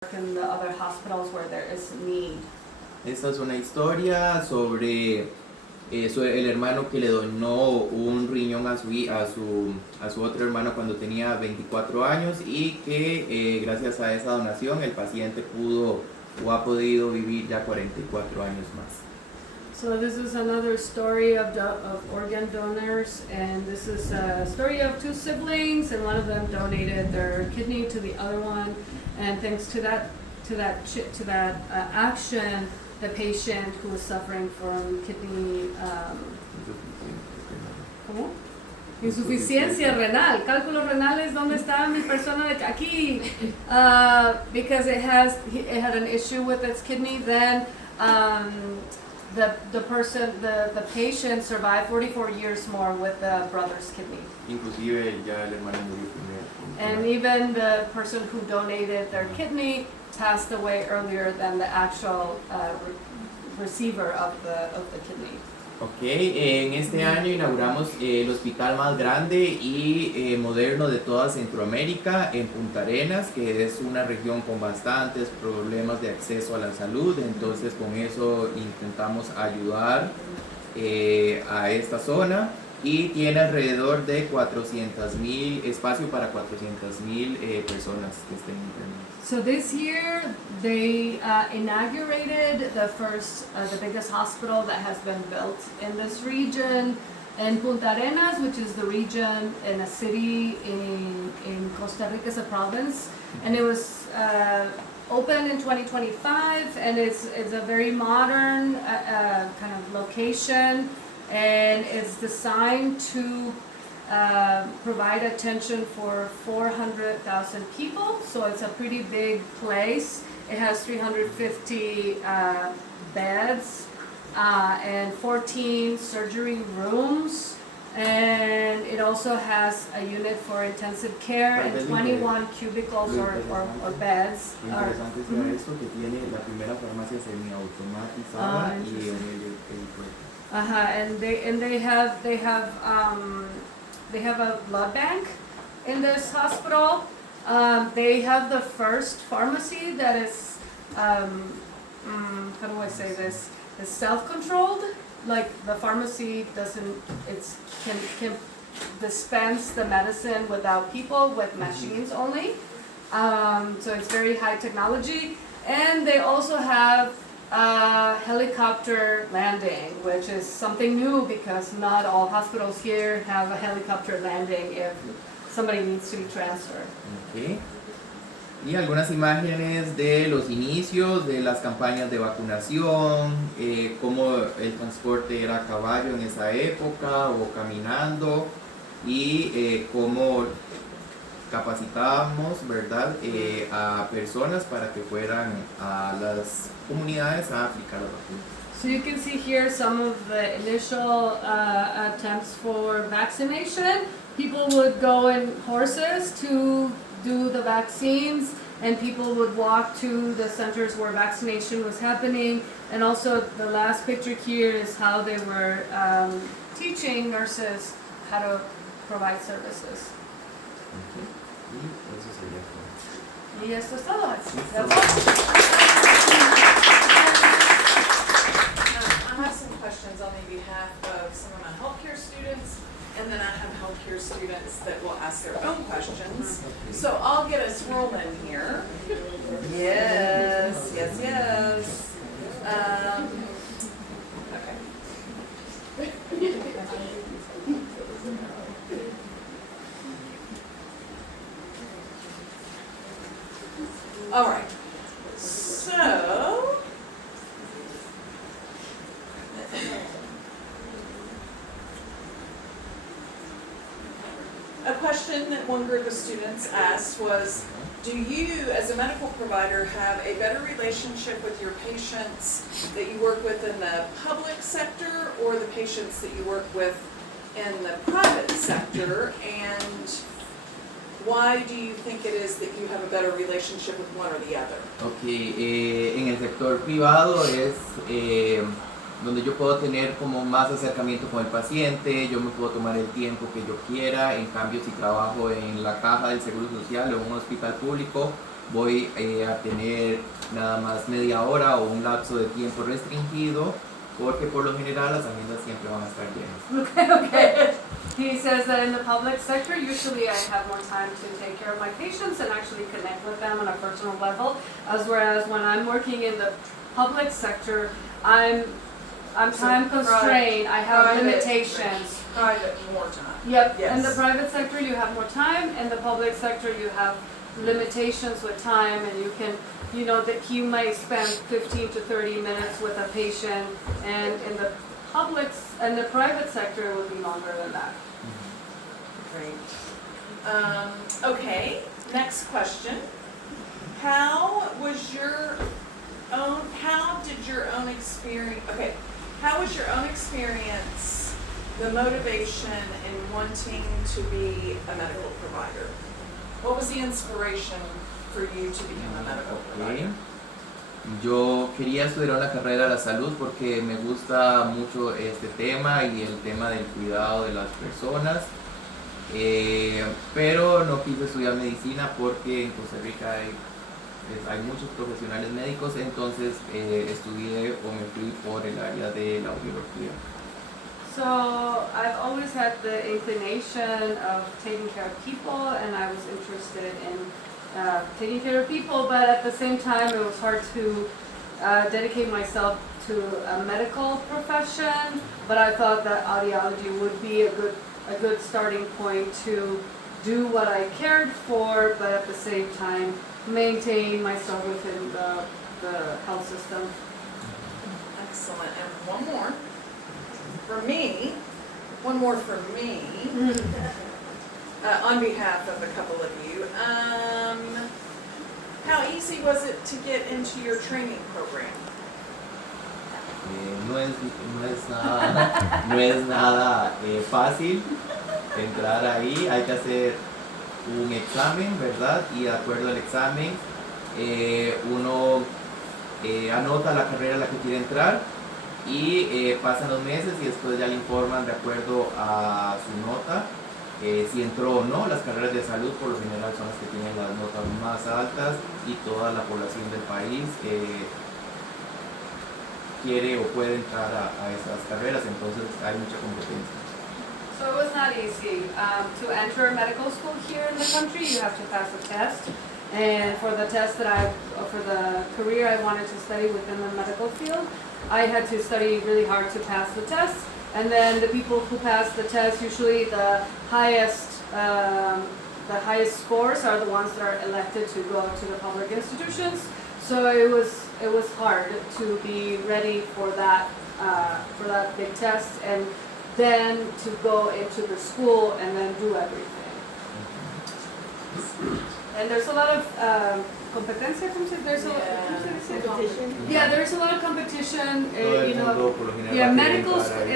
in the other hospitals where there is need. Esta es una historia sobre el hermano que le donó un riñón a su otro hermano cuando tenía 24 años y que gracias a esa donación el paciente pudo o ha podido vivir ya 44 años más. So this is another story of organ donors, and this is a story of two siblings, and one of them donated their kidney to the other one, and thanks to that action, the patient who was suffering from kidney ¿cómo? Insuficiencia renal, cálculos renales, ¿dónde está mi persona de aquí? Because it had an issue with its kidney, then the patient survived 44 years more with the brother's kidney. Inclusive ya el hermano murió primero. And even the person who donated their kidney passed away earlier than the actual receiver of the kidney. Ok, en este año inauguramos el hospital más grande y moderno de toda Centroamérica en Punta Arenas, que es una región con bastantes problemas de acceso a la salud. Entonces con eso intentamos ayudar a esta zona y tiene alrededor de 400,000 espacio para 400,000 personas que estén internadas. So this year they inaugurated the biggest hospital that has been built in this region in Punta Arenas, which is the region in a city in Costa Rica, as a province, and it was opened in 2025, and it's a very modern kind of location, and it's designed to provide attention for 400,000 people, so it's a pretty big place. It has 350 beds and 14 surgery rooms, and it also has a unit for intensive care and 21 cubicles or beds. Lo interesante es esto que tiene la primera farmacia semiautomatizada y en And they have a blood bank in this hospital. They have the first pharmacy that is, how do I say this? Is self-controlled. Like the pharmacy can dispense the medicine without people, with machines only. So it's very high technology. And they also have helicopter landing, which is something new because not all hospitals here have a helicopter landing if somebody needs to be transferred. Okay. Y algunas imágenes de los inicios de las campañas de vacunación, cómo el transporte era a caballo en esa época o caminando y cómo capacitábamos, ¿verdad?, a personas para que fueran a las comunidades a aplicar la vacuna. So you can see here some of the initial attempts for vaccination. People would go in horses to do the vaccines, and people would walk to the centers where vaccination was happening. And also the last picture here is how they were teaching nurses how to provide services. Okay. Y eso sería todo. Y esto es todo. I have some questions on behalf of some of my healthcare students, and then I have healthcare students that will ask their own questions. So I'll get us rolling here. Yes. Okay. All right. So a question that one group of students asked was, do you, as a medical provider, have a better relationship with your patients that you work with in the public sector or the patients that you work with in the private sector? And why do you think it is that you have a better relationship with one or the other? Okay, en el sector privado es donde yo puedo tener como más acercamiento con el paciente, yo me puedo tomar el tiempo que yo quiera. En cambio, si trabajo en la caja del Seguro Social o en un hospital público, voy a tener nada más media hora o un lapso de tiempo restringido, porque por lo general las agendas siempre van a estar llenas. Okay. He says that in the public sector, usually I have more time to take care of my patients and actually connect with them on a personal level, as whereas when I'm working in the public sector, I'm time constrained, I have private, limitations. Private, more time. Yep, Yes. in the private sector you have more time, in the public sector you have limitations with time, and you can, you know, that you might spend 15 to 30 minutes with a patient, and in the private sector it would be longer than that. Great. Okay, next question. How was your own, how did your own experience, okay, how was your own experience, the motivation in wanting to be a medical provider? What was the inspiration for you to become a medical provider? Yo quería estudiar una carrera de la salud porque me gusta mucho este tema y el tema del cuidado de las personas, pero no quise estudiar medicina porque en Costa Rica hay muchos profesionales médicos, entonces estudié o me fui por el área de la audiología. So I've always had the inclination of taking care of people, and I was interested in taking care of people, but at the same time it was hard to dedicate myself to a medical profession, but I thought that audiology would be a good starting point to do what I cared for, but at the same time maintain myself within the health system. Excellent. And one more for me, on behalf of a couple of you. How easy was it to get into your training program? No es nada fácil entrar ahí, hay que hacer un examen, ¿verdad? Y de acuerdo al examen uno anota la carrera a la que quiere entrar y pasan los meses y después ya le informan de acuerdo a su nota si entró o no. Las carreras de salud por lo general son las que tienen las notas más altas y toda la población del país quiere o puede entrar a esas carreras, entonces hay mucha competencia. So it was not easy. To enter medical school here in the country, you have to pass a test. And for the test for the career I wanted to study within the medical field, I had to study really hard to pass the test. And then the people who pass the test, usually the highest scores are the ones that are elected to go to the public institutions. So it was hard to be ready for that big test, and then to go into the school and then do everything. And there's a lot of competencia. Competition. Yeah, there's a lot of competition. Todo el You know, mundo por lo general yeah, va a querer medical. entrar ahí.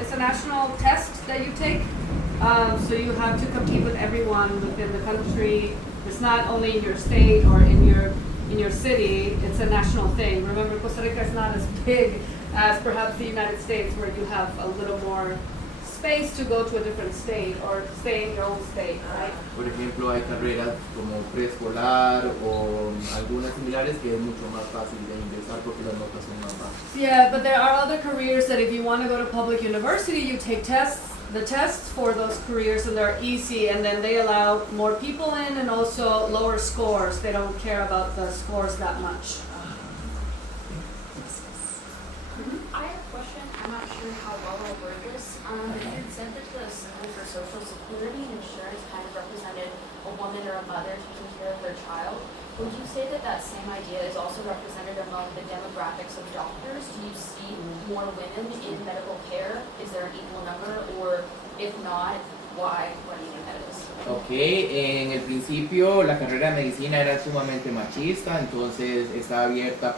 It's a national test that you take. So you have to compete with everyone within the country. It's not only in your state or in your city. It's a national thing. Remember, Costa Rica is not as big as perhaps the United States, where you have a little more space to go to a different state or stay in your own state, right? Por ejemplo, hay carreras como preescolar o algunas similares que es mucho más fácil de ingresar porque las notas son más bajas. Yeah, but there are other careers that if you want to go to public university, you take the tests for those careers, and they're easy, and then they allow more people in and also lower scores. They don't care about the scores that much. I have a question. I'm not sure how well I'll word this. You had said that the symbol for Social Security and insurance kind of represented a woman or a mother taking care of their child. Would you say that that same idea is also represented among the demographics of doctors? Do you see more women in medical care? Is there an equal number? Or if not, why? What do you think that is? Ok, en el principio la carrera de medicina era sumamente machista, entonces estaba abierta